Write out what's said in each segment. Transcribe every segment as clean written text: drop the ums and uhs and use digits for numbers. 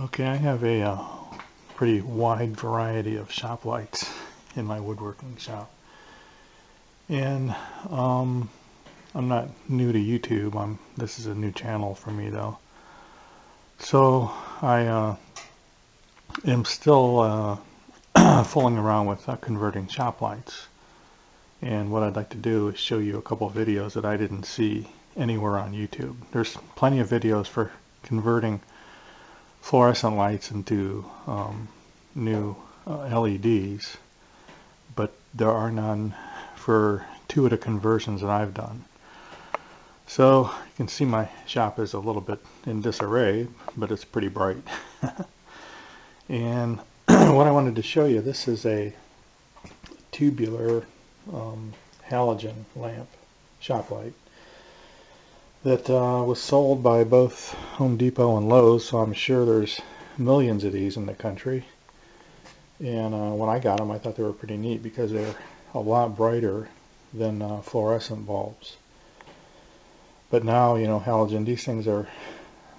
Okay, I have a pretty wide variety of shop lights in my woodworking shop. And I'm not new to YouTube. This is a new channel for me though. So I am still fooling around with converting shop lights. And what I'd like to do is show you a couple of videos that I didn't see anywhere on YouTube. There's plenty of videos for converting fluorescent lights into new LEDs, but there are none for two of the conversions that I've done. So you can see my shop is a little bit in disarray, but it's pretty bright. And what I wanted to show you, this is a tubular halogen lamp shop light that was sold by both Home Depot and Lowe's, so I'm sure there's millions of these in the country. And when I got them, I thought they were pretty neat because they're a lot brighter than fluorescent bulbs. But now, you know, halogen, these things are,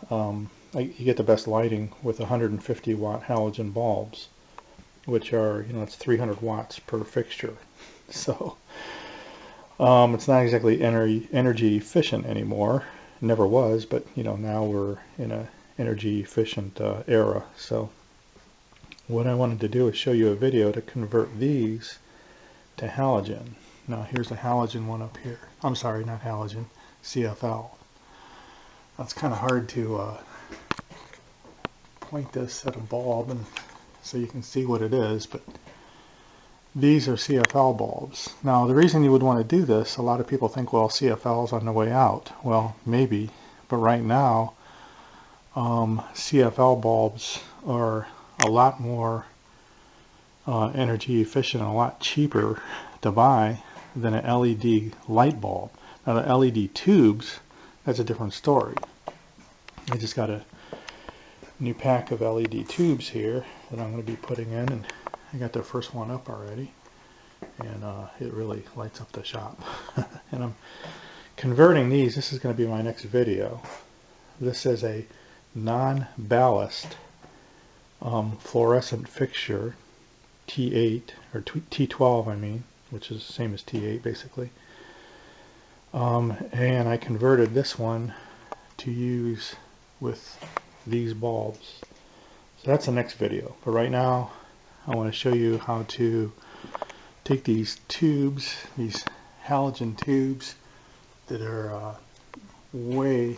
you get the best lighting with 150 watt halogen bulbs, which are, you know, it's 300 watts per fixture. So it's not exactly energy efficient anymore. It never was, but you know, now we're in a energy efficient era. So what I wanted to do is show you a video to convert these to halogen. Now here's a halogen one up here. I'm sorry, not halogen, CFL. That's kind of hard to point this at a bulb and so you can see what it is, but these are CFL bulbs. Now the reason you would want to do this, a lot of people think, well, CFL's on the way out. Well, maybe, but right now CFL bulbs are a lot more energy efficient and a lot cheaper to buy than an LED light bulb. Now the LED tubes, that's a different story. I just got a new pack of LED tubes here that I'm going to be putting in, and I got the first one up already, and it really lights up the shop. And I'm converting these. This is going to be my next video. This is a non-ballast fluorescent fixture, T8 or T12 I mean, which is the same as T8 basically. And I converted this one to use with these bulbs. So that's the next video. But right now I want to show you how to take these tubes, these halogen tubes that are way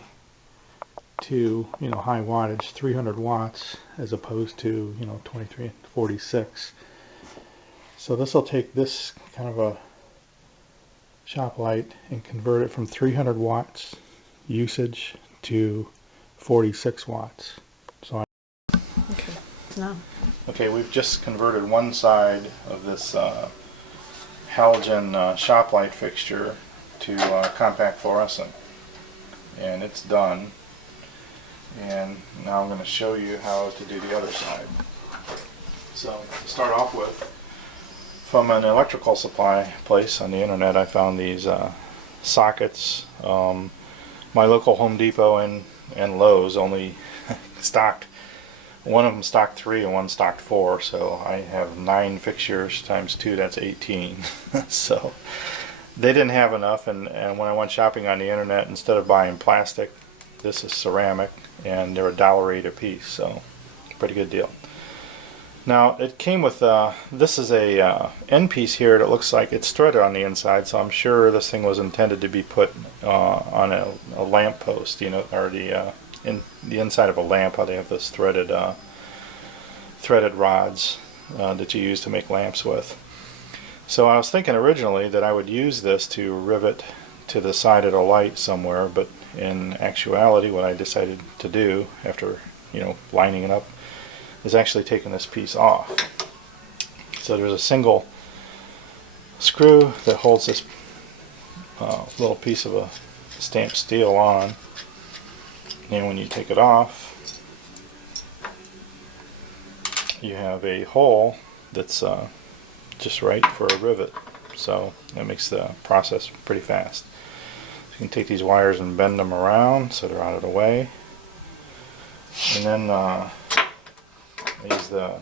too, you know, high wattage, 300 watts as opposed to, you know, 23 and 46. So this will take this kind of a shop light and convert it from 300 watts usage to 46 watts. So okay, now. Okay, we've just converted one side of this halogen shop light fixture to compact fluorescent, and it's done. And now I'm going to show you how to do the other side. So to start off with, from an electrical supply place on the internet, I found these sockets. My local Home Depot and Lowe's only stocked, one of them stocked 3 and one stocked 4, so I have 9 fixtures times 2, that's 18. So they didn't have enough, and when I went shopping on the internet, instead of buying plastic, this is ceramic, and they're $1.08 a piece, so pretty good deal. Now it came with this is a end piece here that looks like it's threaded on the inside, so I'm sure this thing was intended to be put on a lamp post, you know, or in the inside of a lamp, how they have this threaded rods that you use to make lamps with. So I was thinking originally that I would use this to rivet to the side of the light somewhere, but in actuality what I decided to do after, you know, lining it up is actually taking this piece off. So there's a single screw that holds this little piece of a stamped steel on, and when you take it off, you have a hole that's just right for a rivet, so that makes the process pretty fast. So you can take these wires and bend them around so they're out of the way, and then I used the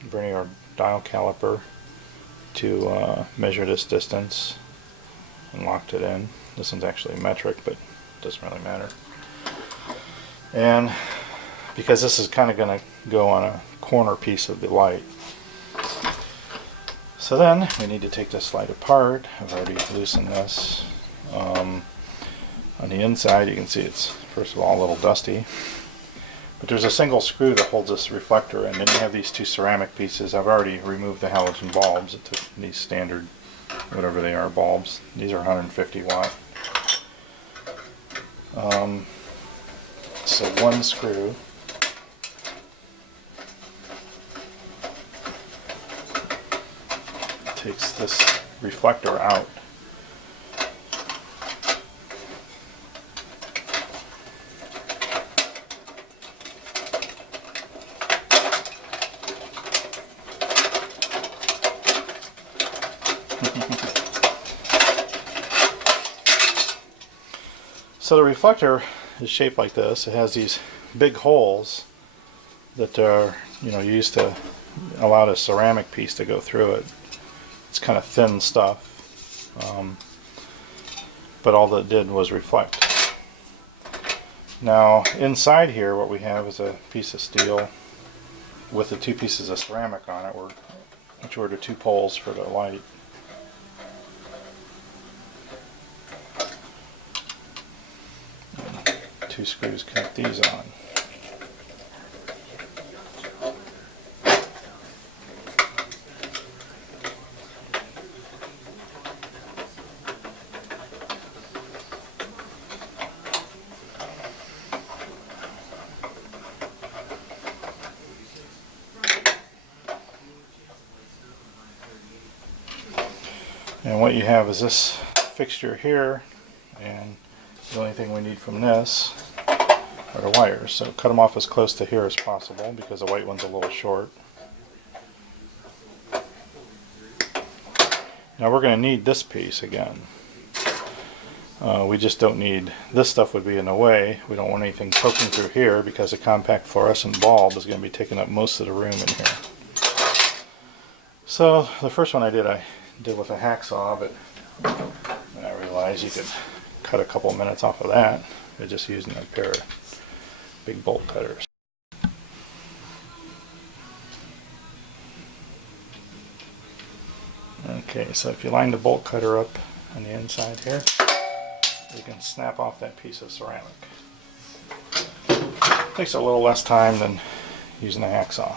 vernier dial caliper to measure this distance and locked it in. This one's actually metric, but it doesn't really matter. And because this is kind of going to go on a corner piece of the light, so then we need to take this light apart. I've already loosened this. On the inside, you can see it's, first of all, a little dusty. But there's a single screw that holds this reflector, and then you have these two ceramic pieces. I've already removed the halogen bulbs. It took these standard, whatever they are, bulbs. These are 150 watt. So one screw. Takes this reflector out. So the reflector is shaped like this. It has these big holes that are, used to allow the ceramic piece to go through it. It's kind of thin stuff, but all that did was reflect. Now inside here, what we have is a piece of steel with the two pieces of ceramic on it, which were the two poles for the light. Two screws cut these on. And what you have is this fixture here, and the only thing we need from this are the wires. So cut them off as close to here as possible because the white one's a little short. Now we're going to need this piece again. We just don't need, this stuff would be in the way. We don't want anything poking through here because the compact fluorescent bulb is going to be taking up most of the room in here. So the first one I did with a hacksaw, but I realized you could cut a couple minutes off of that by just using a pair of big bolt cutters. Okay, so if you line the bolt cutter up on the inside here, you can snap off that piece of ceramic. Takes a little less time than using a hacksaw.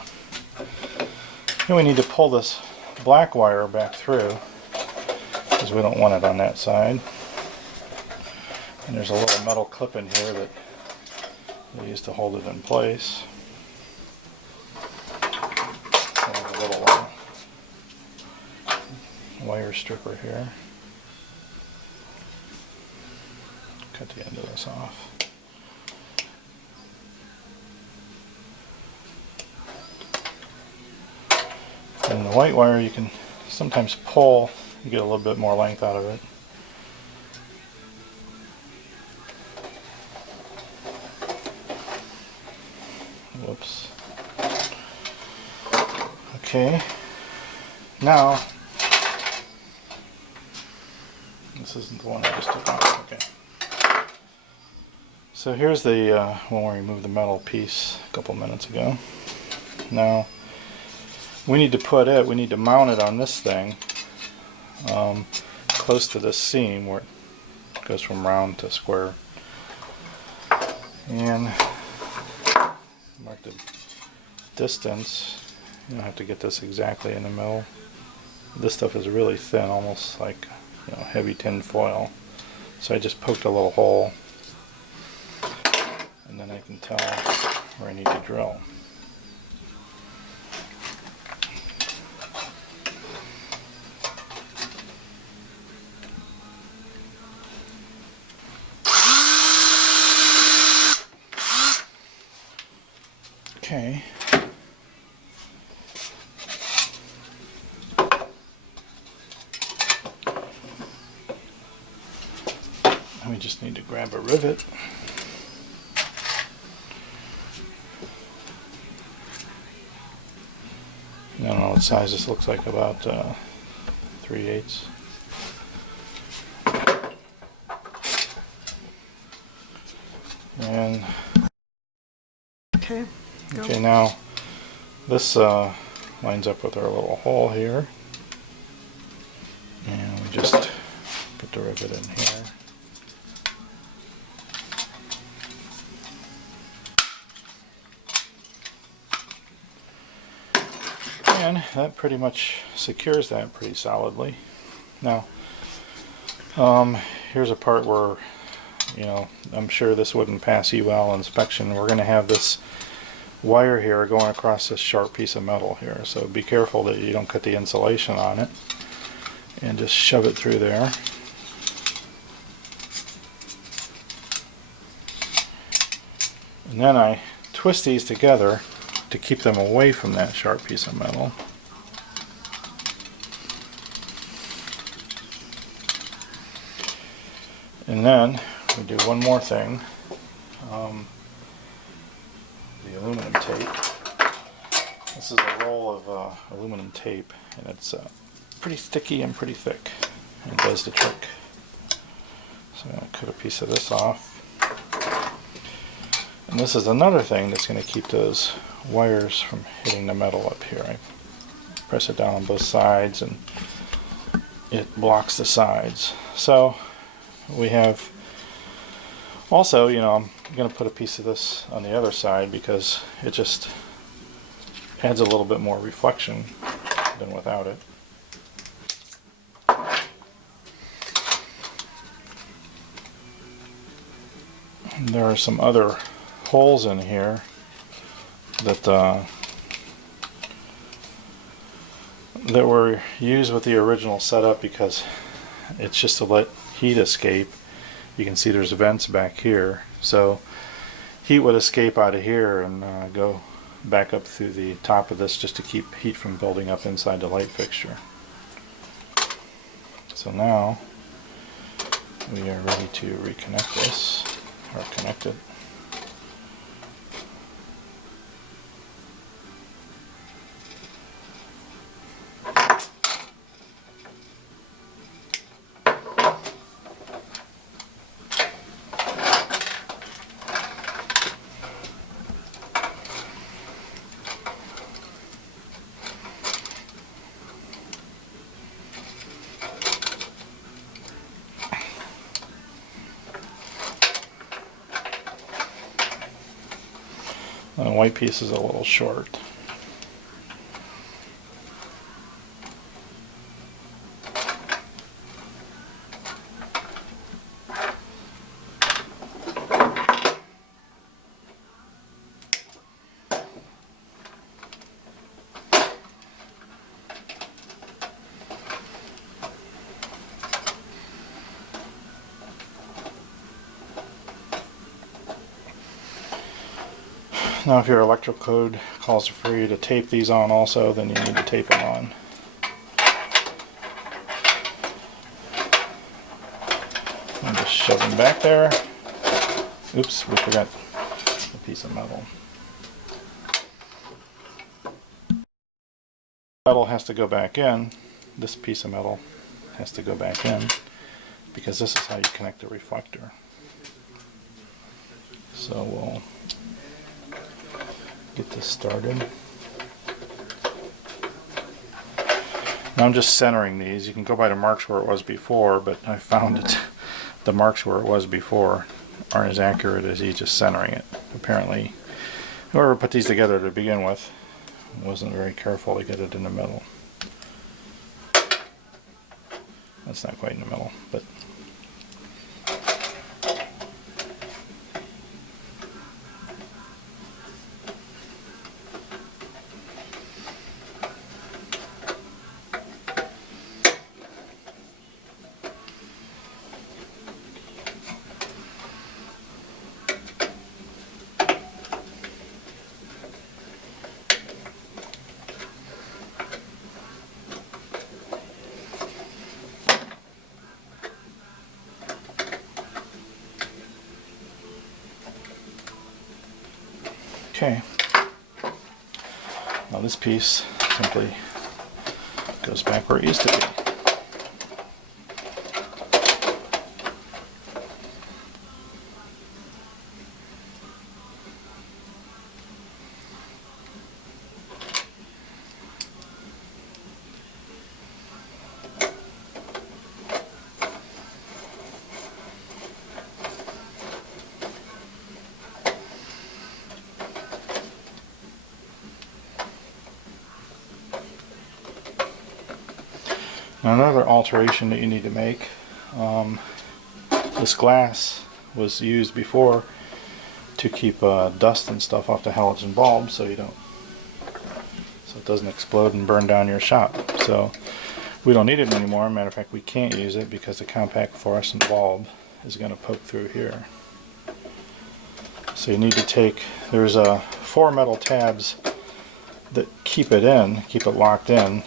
Then we need to pull this black wire back through because we don't want it on that side. And there's a little metal clip in here that we use to hold it in place. So a little wire stripper here. Cut the end of this off. And the white wire you can sometimes pull, you get a little bit more length out of it. Whoops. Okay, now, this isn't the one I just took off, okay. So here's the one where we removed the metal piece a couple minutes ago. Now, we need to mount it on this thing, close to this seam where it goes from round to square. And mark the distance. You don't have to get this exactly in the middle. This stuff is really thin, almost like heavy tin foil. So I just poked a little hole, and then I can tell where I need to drill. Okay. And we just need to grab a rivet. I don't know what size this looks like, about 3/8. And Okay. Go. okay, now this lines up with our little hole here, and we just put the rivet in here. And that pretty much secures that pretty solidly. Now, here's a part where, you know, I'm sure this wouldn't pass eval inspection. We're going to have this wire here going across this sharp piece of metal here, so be careful that you don't cut the insulation on it, and just shove it through there. And then I twist these together to keep them away from that sharp piece of metal. And then we do one more thing. The aluminum tape. This is a roll of aluminum tape, and it's pretty sticky and pretty thick, and it does the trick. So I'm going to cut a piece of this off. And this is another thing that's going to keep those wires from hitting the metal up here. I press it down on both sides and it blocks the sides. So we have also, you know, I'm going to put a piece of this on the other side because it just adds a little bit more reflection than without it. And there are some other holes in here that that were used with the original setup because it's just to let heat escape. You can see there's vents back here, so heat would escape out of here and go back up through the top of this just to keep heat from building up inside the light fixture. So now we are ready to reconnect this, or connect it. The white piece is a little short. Now if your electrical code calls for you to tape these on also, then you need to tape them on. And just shove them back there. Oops, we forgot a piece of metal. Metal has to go back in. This piece of metal has to go back in because this is how you connect the reflector. So we'll get this started. Now I'm just centering these. You can go by the marks where it was before, but I found that the marks where it was before aren't as accurate as you just centering it. Apparently, whoever put these together to begin with wasn't very careful to get it in the middle. That's not quite in the middle, but okay. Now this piece simply goes back where it used to be. Now another alteration that you need to make, this glass was used before to keep dust and stuff off the halogen bulb so it doesn't explode and burn down your shop. So we don't need it anymore. Matter of fact, we can't use it because the compact fluorescent bulb is going to poke through here. So you need to take, there's 4 metal tabs that keep it locked in.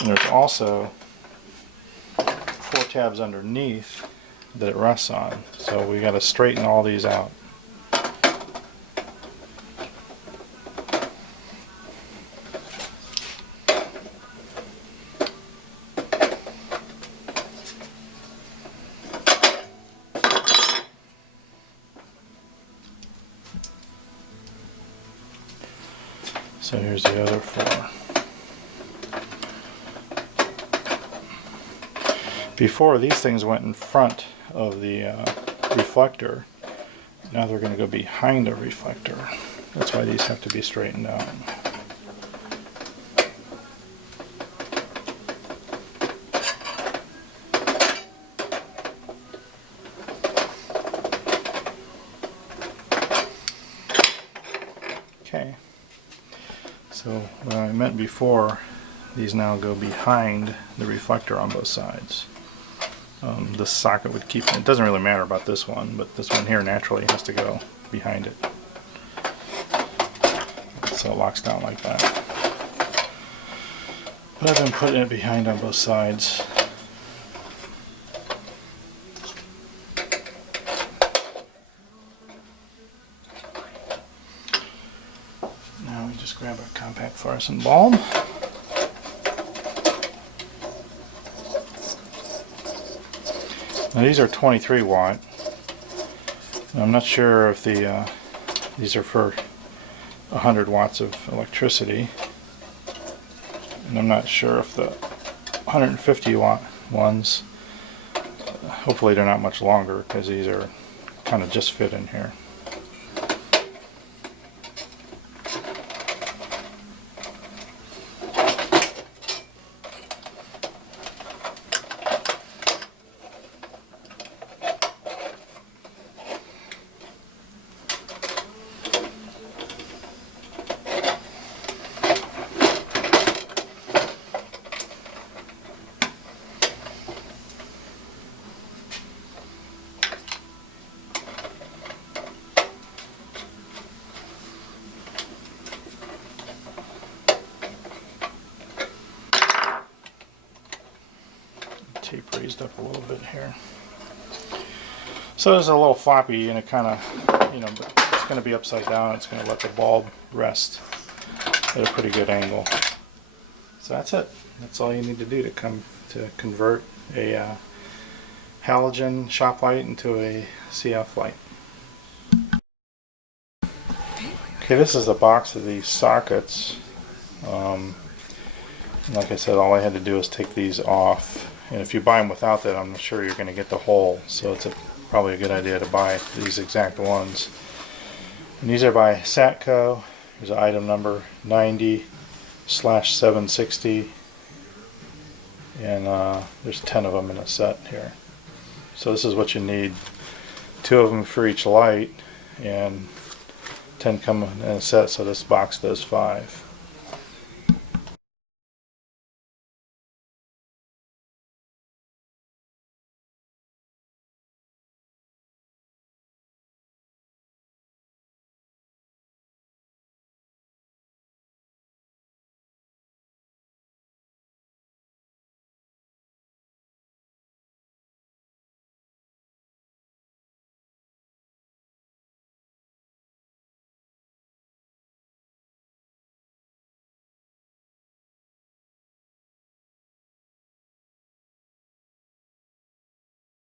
And there's also 4 tabs underneath that it rests on. So we got to straighten all these out. So here's the other 4. Before, these things went in front of the reflector. Now they're going to go behind the reflector. That's why these have to be straightened out. Okay. So what I meant before, these now go behind the reflector on both sides. This socket would keep it. It doesn't really matter about this one, but this one here naturally has to go behind it. So it locks down like that. But I've been putting it behind on both sides. Now we just grab a compact fluorescent bulb. Now these are 23 watt. I'm not sure if these are for 100 watts of electricity, and I'm not sure if the 150 watt ones, hopefully they're not much longer because these are kind of just fit in here. Tape raised up a little bit here. So there's a little floppy, and it kind of, but it's going to be upside down. It's going to let the bulb rest at a pretty good angle. So that's it. That's all you need to do to convert a halogen shop light into a CF light. Okay, this is a box of these sockets. Like I said, all I had to do is take these off. And if you buy them without that, I'm sure you're going to get the hole. So it's probably a good idea to buy these exact ones. And these are by Satco. Here's an item number 90/760. And there's 10 of them in a set here. So this is what you need. 2 of them for each light, and 10 come in a set, so this box does 5.